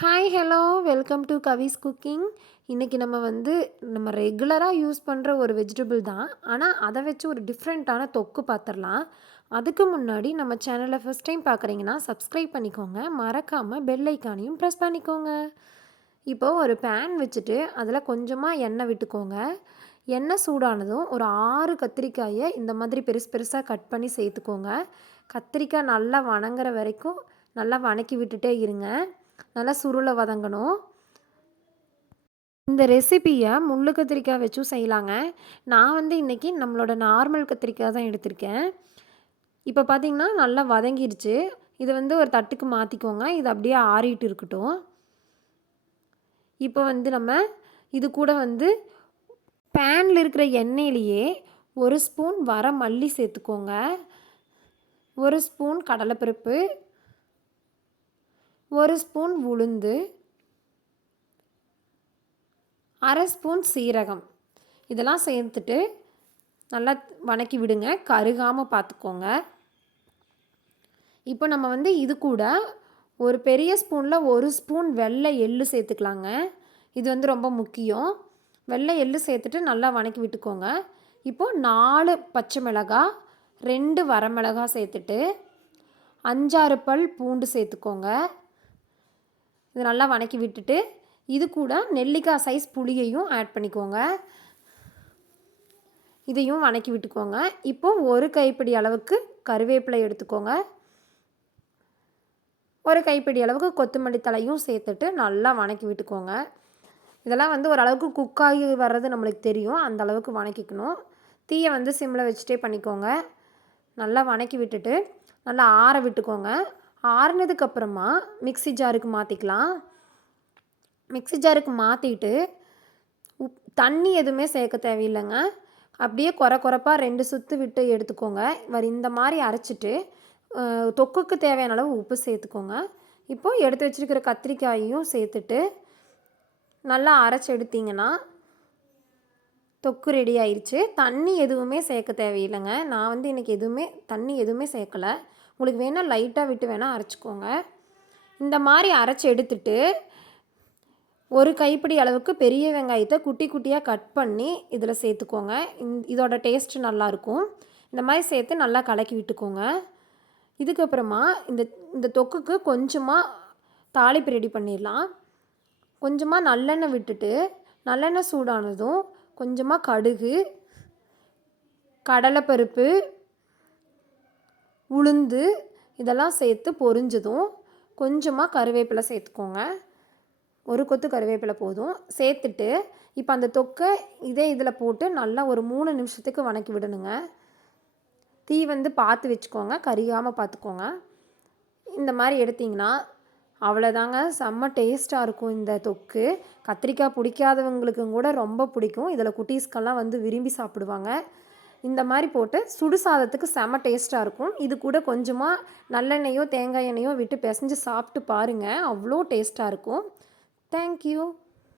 Hi hello welcome to Kavi's cooking இன்றைக்கி நம்ம வந்து நம்ம ரெகுலராக யூஸ் பண்ணுற ஒரு வெஜிடபிள் தான். ஆனால் அதை வச்சு ஒரு டிஃப்ரெண்ட்டான தொக்கு பார்த்துடலாம் அதுக்கு முன்னாடி நம்ம சேனலை ஃபஸ்ட் டைம் பார்க்குறீங்கன்னா சப்ஸ்கிரைப் பண்ணிக்கோங்க. மறக்காமல் பெல் ஐக்கானையும் ப்ரெஸ் பண்ணிக்கோங்க. இப்போது ஒரு பேன் வச்சுட்டு அதில் கொஞ்சமாக எண்ணெய் விட்டுக்கோங்க. எண்ணெய் சூடானதும் ஒரு ஆறு கத்திரிக்காயை இந்த மாதிரி பெருசு பெருசாக கட் பண்ணி சேர்த்துக்கோங்க. கத்திரிக்காய் நல்லா வணங்குற வரைக்கும் நல்லா வணக்கி விட்டுட்டே இருங்க. நல்லா சுருளை வதங்கணும். இந்த ரெசிப்பியை முள்ளு கத்திரிக்காய் வச்சும் செய்யலாங்க. நான் வந்து இன்றைக்கி நம்மளோட நார்மல் கத்திரிக்காய் தான் எடுத்திருக்கேன். இப்போ பார்த்திங்கன்னா நல்லா வதங்கிருச்சு. இதை வந்து ஒரு தட்டுக்கு மாற்றிக்கோங்க இது அப்படியே ஆறிட்டு இருக்கட்டும். இப்போ வந்து நம்ம இது கூட வந்து பேனில் இருக்கிற எண்ணெயிலேயே ஒரு ஸ்பூன் வர மல்லி சேர்த்துக்கோங்க. ஒரு ஸ்பூன் கடலைப்பருப்பு ஒரு ஸ்பூன் உளுந்து அரை ஸ்பூன் சீரகம். இதெல்லாம் சேர்த்துட்டு நல்லா வணக்கி விடுங்க. கருகாமல் பார்த்துக்கோங்க. இப்போ நம்ம வந்து இது கூட ஒரு பெரிய ஸ்பூனில் ஒரு ஸ்பூன் வெள்ளை எள்ளு சேர்த்துக்கலாங்க. இது வந்து ரொம்ப முக்கியம். வெள்ளை எள்ளு சேர்த்துட்டு நல்லா வணக்கி விட்டுக்கோங்க. இப்போது நாலு பச்சை மிளகாய் ரெண்டு வரமிளகாய் சேர்த்துட்டு அஞ்சாறு பல் பூண்டு சேர்த்துக்கோங்க. இது நல்லா வணக்கி விட்டுட்டு இது கூட நெல்லிக்காய் சைஸ் புளியையும் ஆட் பண்ணிக்கோங்க. இதையும் வணக்கி விட்டுக்கோங்க. இப்போது ஒரு கைப்பிடி அளவுக்கு கருவேப்பிலை எடுத்துக்கோங்க. ஒரு கைப்பிடி அளவுக்கு கொத்தமல்லி தலையும் சேர்த்துட்டு நல்லா வணக்கி விட்டுக்கோங்க. இதெல்லாம் வந்து ஓரளவுக்கு குக்காகி வர்றது நம்மளுக்கு தெரியும். அந்த அளவுக்கு வணக்கிக்கணும். தீயை வந்து சிம்மில் வச்சுட்டே பண்ணிக்கோங்க. நல்லா வணக்கி விட்டுட்டு நல்லா ஆற விட்டுக்கோங்க. ஆறுனதுக்கப்புறமா மிக்சி ஜாருக்கு மாற்றிக்கலாம் மிக்சி ஜாருக்கு மாற்றிட்டு உப் தண்ணி எதுவுமே சேர்க்க தேவையில்லைங்க. அப்படியே குறை குறைப்பாக ரெண்டு சுற்று விட்டு எடுத்துக்கோங்க. வர இந்த மாதிரி அரைச்சிட்டு தொக்குக்கு தேவையான அளவு உப்பு சேர்த்துக்கோங்க. இப்போது எடுத்து வச்சுருக்கிற கத்திரிக்காயையும் சேர்த்துட்டு நல்லா அரைச்சி எடுத்திங்கன்னா தொக்கு ரெடி ஆயிடுச்சு தண்ணி எதுவுமே சேர்க்க தேவையில்லைங்க. நான் வந்து இன்றைக்கி எதுவுமே தண்ணி எதுவுமே சேர்க்கலை. உங்களுக்கு வேணால் லைட்டாக விட்டு வேணால் அரைச்சிக்கோங்க. இந்த மாதிரி அரைச்சி எடுத்துட்டு ஒரு கைப்பிடி அளவுக்கு பெரிய வெங்காயத்தை குட்டி குட்டியாக கட் பண்ணி இதில் சேர்த்துக்கோங்க. இதோட டேஸ்ட்டு நல்லாயிருக்கும் இந்த மாதிரி சேர்த்து நல்லா கலக்கி விட்டுக்கோங்க. இதுக்கப்புறமா இந்த இந்த தொக்குக்கு கொஞ்சமாக தாளிப்பு ரெடி பண்ணிடலாம். கொஞ்சமாக நல்லெண்ணெய் விட்டுட்டு நல்லெண்ணெய் சூடானதும் கொஞ்சமாக கடுகு கடலைப்பருப்பு உளுந்து இதெல்லாம் சேர்த்து பொரிஞ்சதும் கொஞ்சமாக கருவேப்பிலை சேர்த்துக்கோங்க. ஒரு கொத்து கருவேப்பிலை போதும். சேர்த்துட்டு இப்போ அந்த தொக்கை இதே இதில் போட்டு நல்லா ஒரு மூணு நிமிஷத்துக்கு வணக்கி விடணுங்க. தீ வந்து பார்த்து வச்சுக்கோங்க. கரியாமல் பார்த்துக்கோங்க. இந்த மாதிரி எடுத்திங்கன்னா அவ்வளோதாங்க செம்ம டேஸ்ட்டாக இருக்கும் இந்த தொக்கு. கத்திரிக்காய் பிடிக்காதவங்களுக்கும் கூட ரொம்ப பிடிக்கும். இதில் குட்டீஸ்க்கெல்லாம் வந்து விரும்பி சாப்பிடுவாங்க. இந்த மாதிரி போட்டு சுடு சாதத்துக்கு செம டேஸ்ட்டாக இருக்கும். இது கூட கொஞ்சமாக நல்லெண்ணெயோ தேங்காய் எண்ணெயோ விட்டு பிசைஞ்சு சாப்பிட்டு பாருங்கள் அவ்வளோ டேஸ்ட்டாக இருக்கும். தேங்க்யூ